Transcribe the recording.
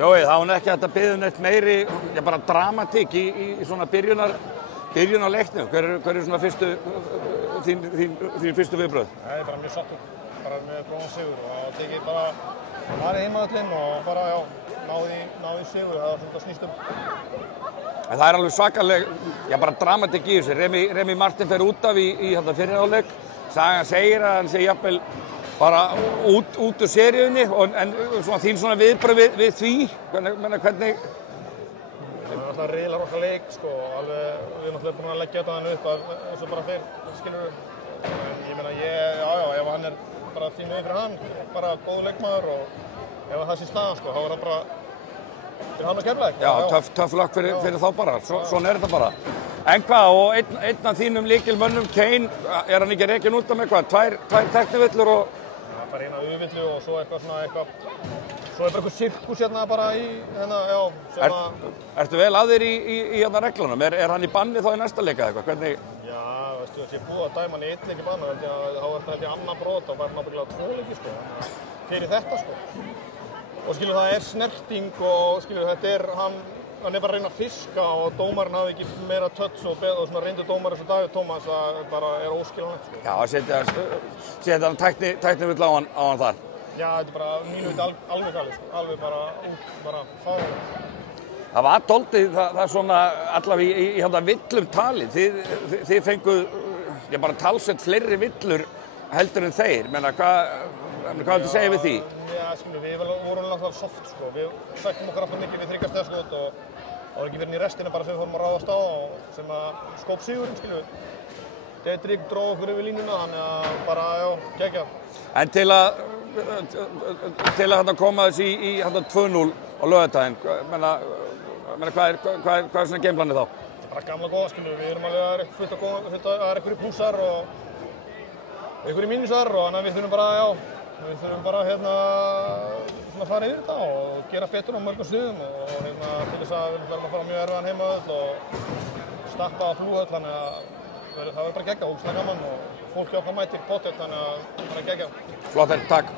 Jói, það var ekki hægt að biðja neitt meiri, bara dramatík í svona byrjun á leiknum. Hver er svona þín fyrstu viðbrögð? Það er bara mjög sáttur, bara með góðan sigur og það tekið bara farið heimavöllinn og bara, náði sigur, það var þetta snýst En það er alveg svakaleg, bara dramatík í þessu. Remi Martin fer út af í þetta fyrri hálfleik. Sagan segir að hann sé jafnvel bara út úr seríunni, en svona þín svona viðbrögð við því, hvernig? Það er alltaf riðilega rosa leik, sko, alveg, við erum náttúrulega búin að leggja þetta hann upp eins og bara fyrr, skilur við. En ég meina, ef hann er bara því miður fyrir hann, bara góð leikmaður og ef það sé staðan, sko, þá er það bara fyrir hann að Keflavík. Já, töff lökk fyrir þá bara, svona er þetta bara. En hvað, og einn af þínum lykilmönnum, Kane, er hann ekki rekinn út af með hvað, tvær teknivillur og... Það fær eina auðvillu og svo eitthvað svo er bara eitthvað sirkus hérna bara í, sem að... Ertu vel að þér í reglunum? Er hann í banni þá í næsta leika eitthvað, hvernig? Já, veistu, þess ég búið að dæma hann í einn leik í banni, þá er þetta annar brot og bara náttúrulega 2 leiki, sko, fyrir þetta, sko. Og skilur það er snerting og skilur þetta er, hann er bara að reyna að fiska og dómarinn hafði ekki meira touch og svona reyndu dómar eins og Davíð Tómas að bara er óskiljanlegt, sko. Já, setja hann tæknivill á hann þar. Já, þetta er bara mínu viti alveg galið, sko, alveg bara fáránlegt. Það var dálítið, það er svona allavega í þetta villum talið. Þið fenguð, bara talsvert fleiri villur heldur en þeir. Hvað viltu segja við því? Já, skilur, við vorum náttúrulega soft, sko. Við sættum okkur alltaf mikið við 3 stigskot og það var ekki verið í restina bara sem við fórum að ráðast á og sem að skóp sigurinn, skilur við. Dedrick dróð okkur yfir línuna, þannig að bara, geggjað. En til að koma þessi í 2-0 á laugardaginn, hvað er svona gameplanið þá? Það er bara gamla góða, skilur við. Við erum alveg að fullt að einhverju púsar og einhverju mínusar og þannig að við þurfum bara svona að fara yfir þetta og gera betur á mörgum stöðum og til þess að við verðum að fara mjög erfiðan heimavöll og stappa á Flúhöll, þannig að það verður bara geggjað, ógeðslega gaman og fólki okkar mætir pottet, þannig að það er geggjað. Flott, takk.